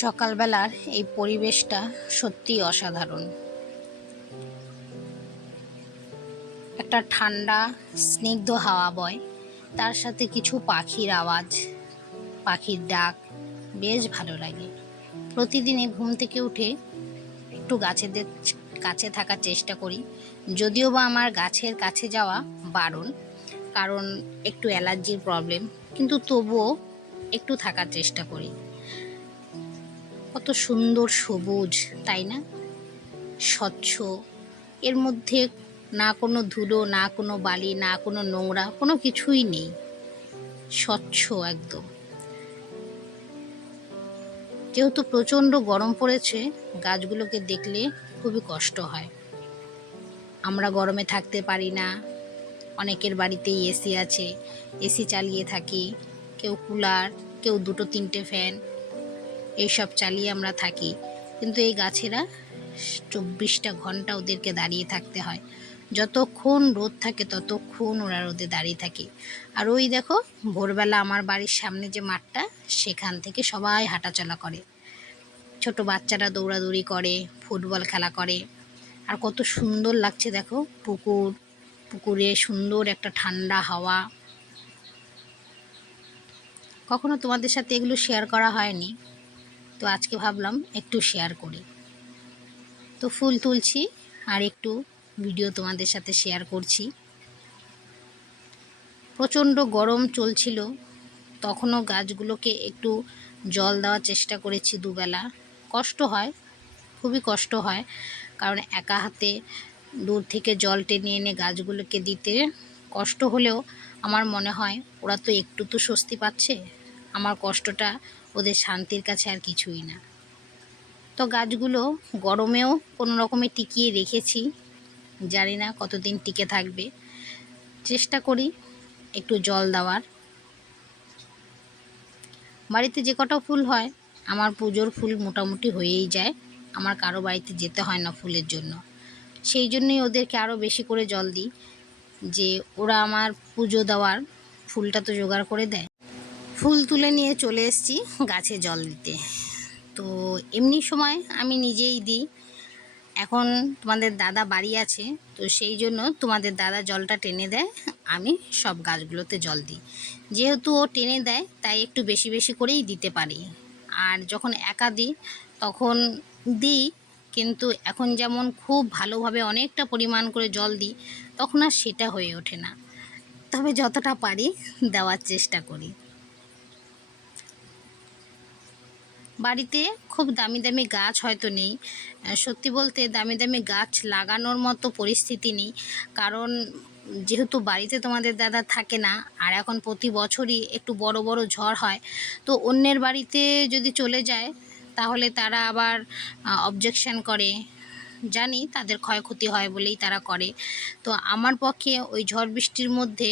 সকালবেলার এই পরিবেশটা সত্যিই অসাধারণ। একটা ঠান্ডা স্নিগ্ধ হাওয়া বয়, তার সাথে কিছু পাখির আওয়াজ, পাখির ডাক বেশ ভালো লাগে। প্রতিদিনে ঘুম থেকে উঠে একটু গাছেদের কাছে থাকার চেষ্টা করি, যদিও বা আমার গাছের কাছে যাওয়া বারণ, কারণ একটু অ্যালার্জির প্রবলেম, কিন্তু তবুও একটু থাকার চেষ্টা করি। কত সুন্দর সবুজ, তাই না? স্বচ্ছ, এর মধ্যে না কোনো ধুলো, না কোনো বালি, না কোনো নোংরা, কোনো কিছুই নেই, স্বচ্ছ একদম। যেহেতু প্রচণ্ড গরম পড়েছে, গাছগুলোকে দেখলে খুবই কষ্ট হয়। আমরা গরমে থাকতে পারি না, অনেকের বাড়িতেই এসি আছে, এসি চালিয়ে থাকি, কেউ কুলার, কেউ দুটো তিনটে ফ্যান, এইসব চালিয়ে আমরা থাকি। কিন্তু এই গাছেরা 24টা ঘন্টা ওদেরকে দাঁড়িয়ে থাকতে হয়। যতক্ষণ রোদ থাকে ততক্ষণ ওরা রোদে দাঁড়িয়ে থাকে। আর ওই দেখো, ভোরবেলা আমার বাড়ির সামনে যে মাঠটা, সেখান থেকে সবাই হাঁটাচলা করে, ছোট বাচ্চারা দৌড়াদৌড়ি করে, ফুটবল খেলা করে। আর কত সুন্দর লাগছে দেখো, পুকুরে সুন্দর একটা ঠান্ডা হাওয়া। কখনো তোমাদের সাথে এগুলো শেয়ার করা হয়নি, তো আজকে ভাবলাম একটু শেয়ার করি। তো ফুল তুলছি আর একটু ভিডিও তোমাদের সাথে শেয়ার করছি। প্রচণ্ড গরম চলছিল, তখনও গাছগুলোকে একটু জল দেওয়ার চেষ্টা করেছি দুবেলা। কষ্ট হয়, খুবই কষ্ট হয়, কারণ একা হাতে দূর থেকে জল টেনে এনে গাছগুলোকে দিতে কষ্ট হলেও আমার মনে হয় ওরা তো একটু তো স্বস্তি পাচ্ছে। আমার কষ্টটা ওদের শান্তির কাছে আর কিছুই না। তো গাছগুলো গরমেও কোনো রকমে টিকিয়ে রেখেছি, জানি না কতদিন টিকে থাকবে। চেষ্টা করি একটু জল দেওয়ার। বাড়িতে যে কটা ফুল হয়, আমার পুজোর ফুল মোটামুটি হয়েই যায়, আমার কারো বাড়িতে যেতে হয় না ফুলের জন্য। সেই জন্যই ওদেরকে আরও বেশি করে জল দিই, যে ওরা আমার পুজো দেওয়ার ফুলটা তো জোগাড় করে দেয়। ফুল তুলে নিয়ে চলে এসেছি গাছে জল দিতে। তো এমনি সময় আমি নিজেই দিই। এখন তোমাদের দাদা বাড়ি আছে, তো সেই জন্য তোমাদের দাদা জলটা টেনে দেয়, আমি সব গাছগুলোতে জল দিই। যেহেতু ও টেনে দেয়, তাই একটু বেশি বেশি করেই দিতে পারি। আর যখন একা দিই তখন দিই, কিন্তু এখন যেমন খুব ভালোভাবে অনেকটা পরিমাণ করে জল দিই, তখন আর সেটা হয়ে ওঠে না। তবে যতটা পারি দেওয়ার চেষ্টা করি। বাড়িতে খুব দামি দামি গাছ হয়তো নেই, সত্যি বলতে দামি দামি গাছ লাগানোর মতো পরিস্থিতি নেই, কারণ যেহেতু বাড়িতে তোমাদের দাদা থাকে না, আর এখন প্রতি বছরই একটু বড় বড় ঝড় হয়, তো অন্যের বাড়িতে যদি চলে যায় তাহলে তারা আবার অবজেকশন করে। জানি তাদের ক্ষয়ক্ষতি হয় বলেই তারা করে। তো আমার পক্ষে ওই ঝড় বৃষ্টির মধ্যে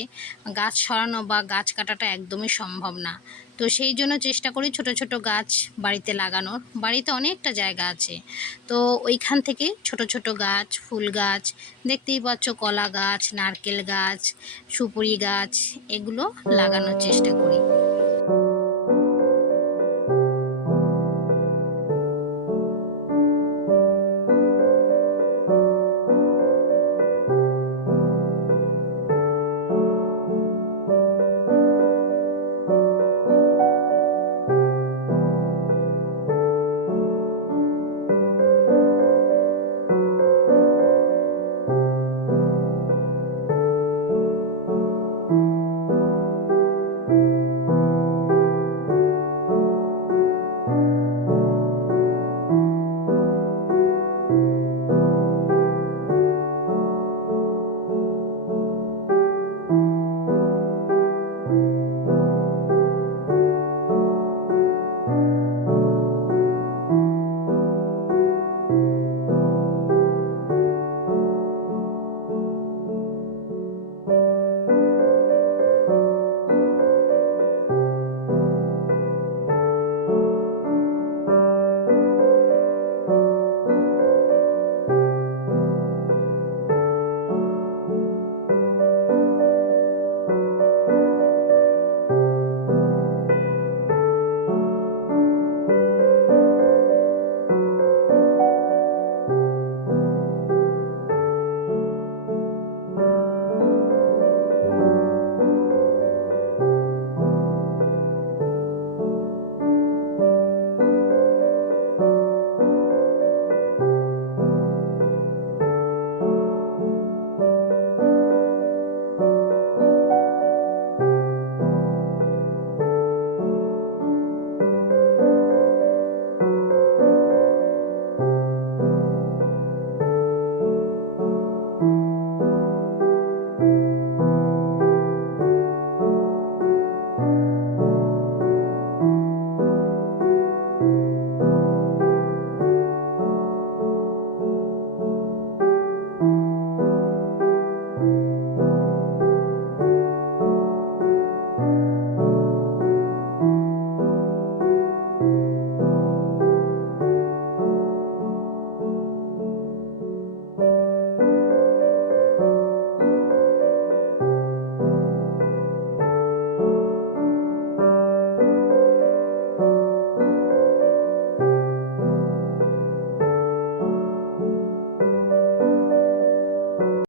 গাছ সরানো বা গাছ কাটাটা একদমই সম্ভব না। তো সেই জন্য চেষ্টা করি ছোট ছোট গাছ বাড়িতে লাগানোর। বাড়িতে অনেকটা জায়গা আছে, তো ওইখান থেকে ছোট ছোট গাছ, ফুল গাছ, দেখতেই পাচ্ছ, কলা গাছ, নারকেল গাছ, সুপুরি গাছ, এগুলো লাগানোর চেষ্টা করি।